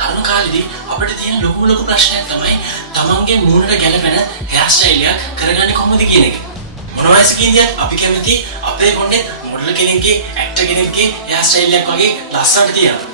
තරුණ කාලෙදී අපිට තියෙන ලොකු ප්‍රශ්නයක් තමයි තමන්ගේ මූණට ගැලපෙන හෙයාර් ස්ටයිල් එකක් කරගන්නේ කොහොමද කියන එක. මොන වයසකින්දත් අපි කැමති අපේ කොණ්ඩේ මොඩල් කෙනෙක්ගේ ඇක්ටර් කෙනෙක්ගේ හෙයාර් ස්ටයිල් එකක් වගේ ලස්සනට තියෙනවා.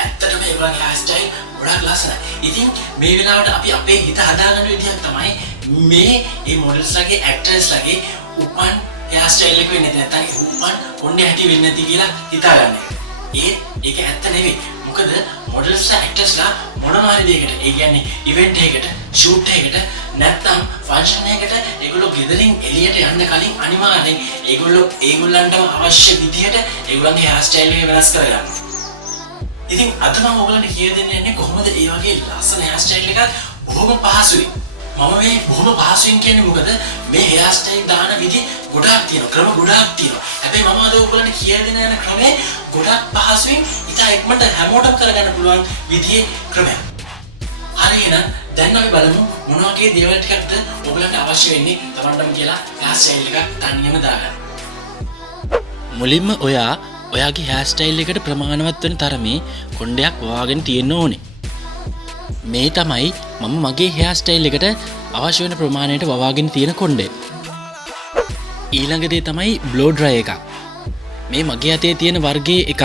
ඇත්තටම ඒ වගේ හෙයාර් ස්ටයිල් ගොඩක් ලස්සනයි. ඉතින් මේ වෙලාවට අපි අපේ හිත හදාගන්න විදිහක් තමයි මේ මොඩල්ස්ලාගේ ඇක්ටර්ස්ලාගේ උපන් හෙයාර් ස්ටයිල් එක වෙන්නේ නැත්නම් උපන් කොණ්ඩේ හැටි වෙන්නේ නැති කියලා හිතාගන්න එක. ඒක ඇත්ත නෙවෙයි. මොකද මොඩල්ස්ලා ඇක්ටර්ස්ලා මොනම හරි දෙයකට, ඒ කියන්නේ ඉවෙන්ට් එකකට, ෂූට් එකකට නැත්නම් ෆන්ක්ෂන් එකකට ඒගොල්ලෝ ගෙදරින් එළියට යන්න කලින් අනිවාර්යෙන් ඒගොල්ලන්ටම අවශ්‍ය විදිහට ඒගොල්ලන්ගේ හෙයාර් ස්ටයිල් එක වෙනස් කරගන්නවා. ඉතින් අද මම ඔයගලන්ට කියලා දෙන්න යන්නේ කොහොමද ඒ වගේ ලස්සන හෙයාර් ස්ටයිල් එකක් බොහොම පහසුයි. මම මේ බොහොම පහසුවෙන් කියන්නේ මොකද මේ හෙයාර් ස්ටයිල් දාන විදි ගොඩාක් තියෙනවා. ක්‍රම ගොඩාක් තියෙනවා. හැබැයි මම අද ඔයගලන්ට කියලා දෙන්න යන ක්‍රමය ගොඩාක් පහසුවෙන් ඉතා ඉක්මනට හැමෝටම කරගන්න පුළුවන් විදිහේ ක්‍රමයක්. හරි එහෙනම් දැන් අපි බලමු මොන වගේ දේවල් ටිකක්ද ඔයගලන්ට අවශ්‍ය වෙන්නේ තමන්ටම කියලා හෙයාර් ස්ටයිල් එකක් තනියම දාගන්න. මුලින්ම ඔයාගේ හෙයාර් ස්ටයිල් එකට ප්‍රමාණවත් වෙන තරමේ කොණ්ඩයක් වවාගෙන තියෙන්න ඕනේ. මේ තමයි මම මගේ හෙයාර් ස්ටයිල් එකට අවශ්‍ය වෙන ප්‍රමාණයට වවාගෙන තියෙන කොණ්ඩය. ඊළඟ දේ තමයි බ්ලෝ ඩ්‍රයි එකක්. මේ මගේ අතේ තියෙන වර්ගයේ එකක්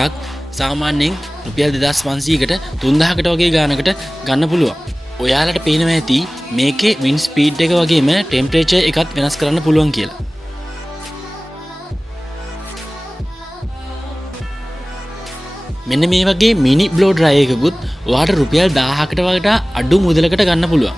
සාමාන්‍යයෙන් රුපියල් 2500කට 3000කට වගේ ගානකට ගන්න පුළුවන්. ඔයාලට පේනවා ඇති මේකේ වින්ඩ් ස්පීඩ් එක වගේම ටෙම්පරේචර් එකත් වෙනස් කරන්න පුළුවන් කියලා. මෙන්න මේ වගේ මිනි බ්ලෝ ඩ්‍රයි එකකුත් ඔයාට රුපියල් 1000කට වගේ අඩු මුදලකට ගන්න පුළුවන්.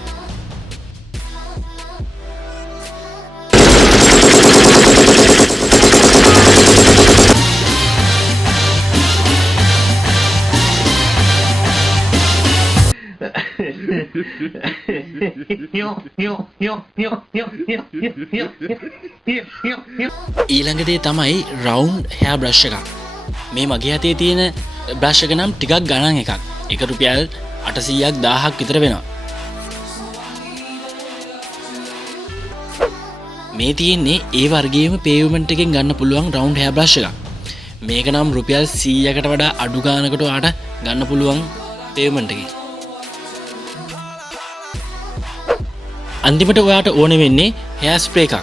ඊළඟ දේ තමයි රවුන්ඩ් හෙයාර් බ්‍රෂ් එකක්. මේ මගේ අතේ තියෙන බ්‍රෂ් එක නම් ටිකක් ගණන් එකක්. ඒක රුපියල් 800ක් 1000ක් විතර වෙනවා. මේ තියෙන්නේ ඒ වර්ගයේම පේවමන්ට් එකෙන් ගන්න පුළුවන් රවුන්ඩ් හෙයාර් බ්‍රෂ් එකක්. මේක නම් රුපියල් 100කට වඩා අඩු ගානකට ඔයාට ගන්න පුළුවන් පේවමන්ට් එකකින්. අන්තිමට ඔයාට ඕන වෙන්නේ හෙයාර් ස්ප්‍රේ එකක්.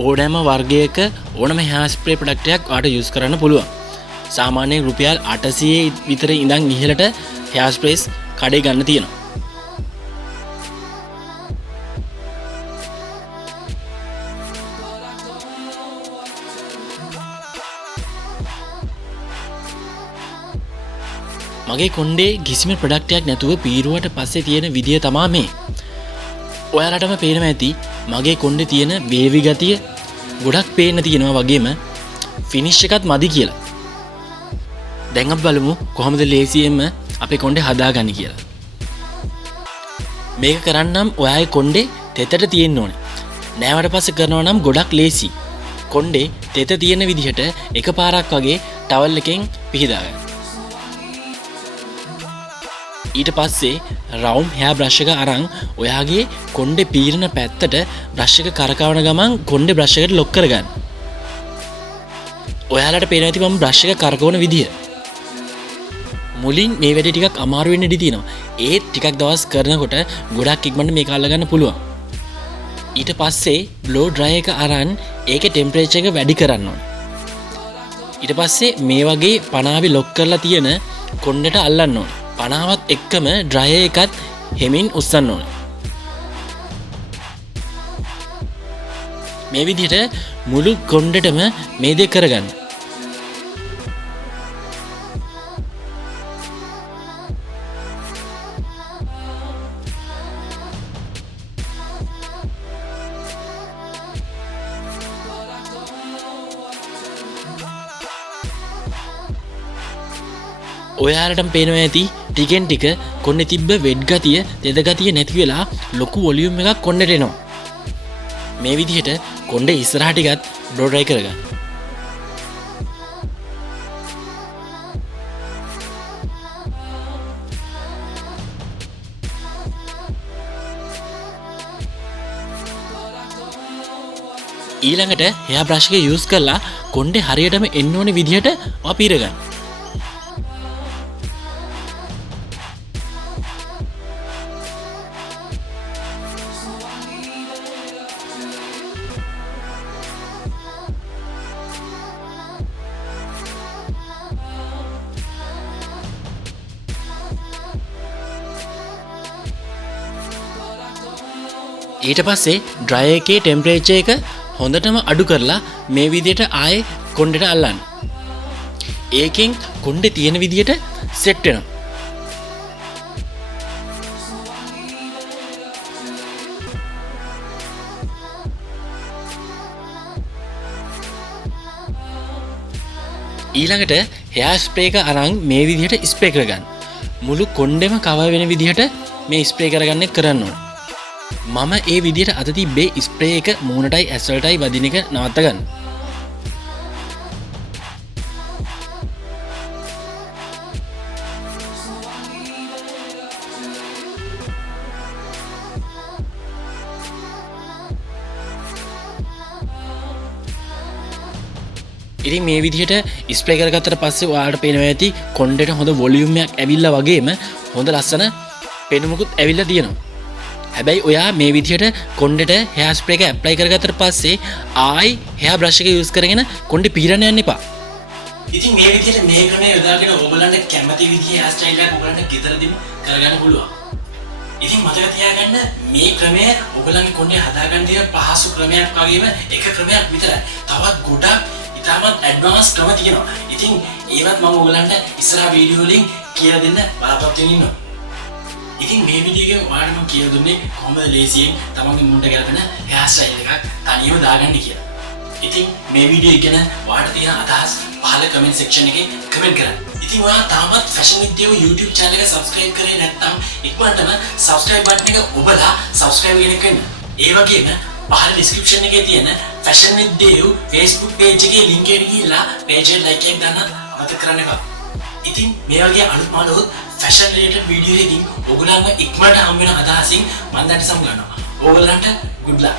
ඕනෑම වර්ගයක ඕනම හෙයාර් ස්ප්‍රේ ප්‍රොඩක්ට් එකක් ඔයාට යූස් කරන්න පුළුවන්. සාමාන්‍යයෙන් රුපියල් 800 විතර ඉඳන් ඉහළට හෙයාර් ස්ප්‍රේස් කඩේ ගන්න තියෙනවා. මගේ කොණ්ඩේ කිසිම ප්‍රොඩක්ට් එකක් නැතුව පීරුවට පස්සේ තියෙන විදිය තමයි මේ. ඔයාලටම පේනවා ඇති මගේ කොණ්ඩේ තියෙන වේවි ගතිය ගොඩක් පේන්න තියෙනවා වගේම ෆිනිෂ් එකත් මදි කියලා. දැන් අපි බලමු කොහොමද ලේසියෙන්ම අපේ කොණ්ඩේ හදාගන්නේ කියලා. මේක කරන්නම් ඔයාගේ කොණ්ඩේ තෙතට තියෙන්න ඕනේ. නෑවට පස්සේ කරනවා නම් ගොඩක් ලේසි. කොණ්ඩේ තෙත තියෙන විදිහට එකපාරක් වගේ ටවල් එකෙන් පිහදා ගන්න. ඊට පස්සේ රවුන්ඩ් හෙයාර් බ්‍රෂ් එක අරන් ඔයාගේ කොණ්ඩේ පීරන පැත්තට බ්‍රෂ් එක කරකවන ගමන් කොණ්ඩේ බ්‍රෂ් එකට ලොක් කරගන්න. ඔයාලට පේනවා ඇති මම බ්‍රෂ් එක කරකවන විදිය. මුලින් මේ වැඩේ ටිකක් අමාරු වෙන්න ඉඩ තියෙනවා. ඒත් ටිකක් දවස් කරනකොට ගොඩක් ඉක්මනට මේක අල්ලගන්න පුළුවන්. ඊට පස්සේ බ්ලෝ ඩ්‍රයි එක අරන් ඒකේ ටෙම්පරේචර් එක වැඩි කරන්න ඕනේ. ඊට පස්සේ මේ වගේ පනාවි ලොක් කරලා තියෙන කොණ්ඩේට අල්ලන්න ඕනේ. පනාවත් එක්කම ඩ්‍රයර් එකත් හෙමින් උස්සන්න ඕනේ. මේ විදිහට මුළු කොණ්ඩෙටම මේ දේ කරගන්න. ඔයාලටම පේනවා ඇති ටිකෙන් ටික කොණ්ඩේ තිබ්බ වෙඩ් ගතිය, තෙද ගතිය නැති වෙලා ලොකු වොලියුම් එකක් කොණ්ඩේට එනවා. මේ විදිහට කොණ්ඩේ ඉස්සරහට ටිකත් බ්ලෝ ඩ්‍රයි කරගන්න. ඊළඟට හෙයා බ්‍රෂ් එක යූස් කරලා කොණ්ඩේ හරියටම එන්න ඕනේ විදිහට පීර ගන්න. ඊට පස්සේ ඩ්‍රයර් එකේ ටෙම්පරේචර් එක හොඳටම අඩු කරලා මේ විදිහට ආයේ කොණ්ඩේට අල්ලන්න. ඒකෙන් කොණ්ඩේ තියෙන විදිහට සෙට් වෙනවා. ඊළඟට හෙයාර් ස්ප්‍රේ එක අරන් මේ විදිහට ස්ප්‍රේ කරගන්න. මුළු කොණ්ඩෙම කවර් වෙන විදිහට මේ ස්ප්‍රේ කරන්න ඕන. මම ඒ විදිහට අත තිබ්බේ ස්ප්‍රේ එක මූණටයි ඇස් වලටයි වදින එක නවත්ත ගන්න. ඉතින් මේ විදිහට ස්ප්‍රේ කරගත්තට පස්සේ ඔයාලට පේනවා ඇති කොණ්ඩේට හොඳ වොලියුම් එකක් ඇවිල්ලා වගේම හොඳ ලස්සන පෙනුමකුත් ඇවිල්ලා තියෙනවා. හැබැයි ඔයා මේ විදිහට කොණ්ඩේට හෙයාර් ස්ප්‍රේ එක ඇප්ලයි කරගත්තට පස්සේ ආයි හෙයාර් බ්‍රෂ් එක යූස් කරගෙන කොණ්ඩේ පීරන්න යන්න එපා. ඉතින් මේ විදිහට මේ ක්‍රමය යොදාගෙන ඔයගොල්ලන්ට කැමති විදිහේ හෙයාර් ස්ටයිල් එකක් ඔයගොල්ලන්ට ගෙදරදීම කරගන්න පුළුවන්. ඉතින් මතක තියාගන්න මේ ක්‍රමය ඔයගොල්ලන්ගේ කොණ්ඩේ හදාගන්න තියෙන පහසු ක්‍රමයක් වගේම එක ක්‍රමයක් විතරයි. තවත් ගොඩක් ඉතාමත් ඇඩ්වාන්ස් ක්‍රම තියෙනවා. ඉතින් ඒවත් මම ඔයගොල්ලන්ට ඉස්සරහ වීඩියෝ වලින් කියලා දෙන්න බලාපොරොත්තු වෙමින් ඉන්නවා. ඉතින් මේ වීඩියෝ එකේ ඔයාලට මම කියලා දුන්නේ කොහොමද ලේසියෙන් තමන්ගේ මුණට ගැලපෙන හෙයාර් ස්ටයිල් එකක් තනියම දාගන්න කියලා. ඉතින් මේ වීඩියෝ එක ගැන ඔයාලට තියෙන අදහස් පහළ කමෙන්ට් සෙක්ෂන් එකේ කමෙන්ට් කරන්න. ඉතින් ඔයා තාමත් ෆැෂන් විත් දේව YouTube channel එක subscribe කරේ නැත්නම් ඉක්මනටම subscribe button එක ඔබලා subscribe කෙනෙක් වෙන්න. ඒ වගේම පහළ description එකේ තියෙන ෆැෂන් විත් දේව Facebook page එකේ link එකට ගිහිල්ලා page එක like එකක් දාන්න අමතක කරන්න එපා. ඉතින් මේ වගේ අලුත් මාළොත් ෆැෂන් රිලේටඩ් වීඩියෝ එකකින් ඔයගොල්ලන්ව ඉක්මනට හම් වෙන අදහසින් මම දැන් සමු ගන්නවා. ඔයගොල්ලන්ට good luck.